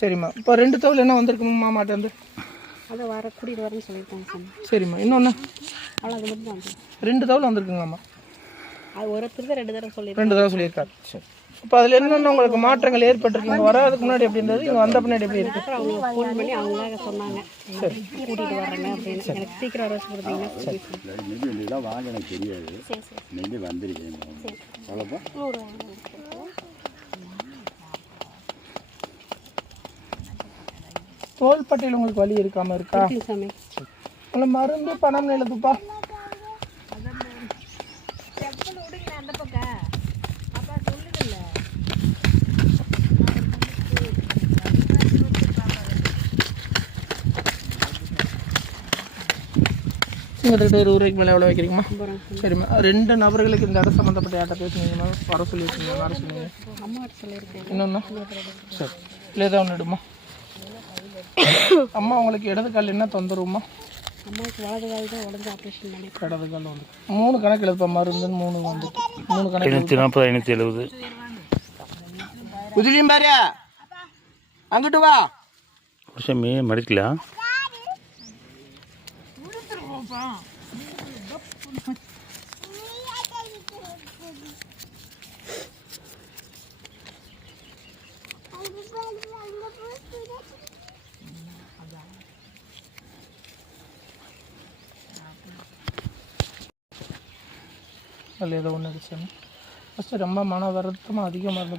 சரிம்மா. இப்போ 2 தோல் என்ன வந்திருக்குமா மாமாட்ட வந்து? அதை கூட்டிகிட்டு வரேன்னு சொல்லியிருக்காங்க சார். சரிம்மா. இன்னொன்று அவ்வளோ அது மட்டும் தான் 2 தோல் வந்திருக்குங்களாம்மா? அது ஒருத்தருக்கு 2 தடவை 2 தடவை சொல்லியிருக்காரு. சரி. இப்போ அதில் என்னென்ன உங்களுக்கு மாற்றங்கள் ஏற்பட்டிருக்கு? இங்கே வராதுக்கு முன்னாடி எப்படி இருந்தது, இங்கே வந்த பின்னாடி எப்படி இருக்குது? அப்புறம் அவங்க ஃபோன் பண்ணி அவங்களாக சொன்னாங்க, சரி கூட்டிகிட்டு வர்றேங்க அப்படின்னு. எனக்கு சீக்கிரம் வர வச்சு கொடுத்தீங்கன்னா நெல் வாங்க எனக்கு தெரியாது. நெல் வந்திருக்கேன் அவ்வளோப்பா. தோள்பட்டையில் உங்களுக்கு வலி இருக்காமல் இருக்கா? சாமி உங்களை மருந்து பணம் எழுதுப்பா. சிங்கத்துக்கிட்ட 20 ரூபாய்க்கு மேலே எவ்வளோ வைக்கிறீங்கம்மா? சரிம்மா. 2 நபர்களுக்கு இந்த இடம் சம்மந்தப்பட்ட யார்ட்ட பேசுனீங்கம்மா? வர சொல்லியிருக்கீங்க, வர சொன்னீங்க. இன்னொன்று சரி இல்லை ஏதாவது ஒன்று எடுமா. அம்மா உங்களுக்கு இடது கால் என்ன தொந்தரவுமா? அம்மாவுக்கு வலது கால் தான் உடஞ்சி ஆப்ரேஷன் பண்ணி இடது கால் வந்து 3 கணக்கு எழுதுப்பா. மருந்துன்னு 3 வந்து 3 கணக்கு 540 570 உதிரியும் பாரு அங்கிட்டு வா. வருஷமே மடிக்கலாம். அதில் ஏதோ ஒன்று இருந்துச்சு. ஃபஸ்ட்டு ரொம்ப மன வருத்தமாக அதிகமாக இருந்தது.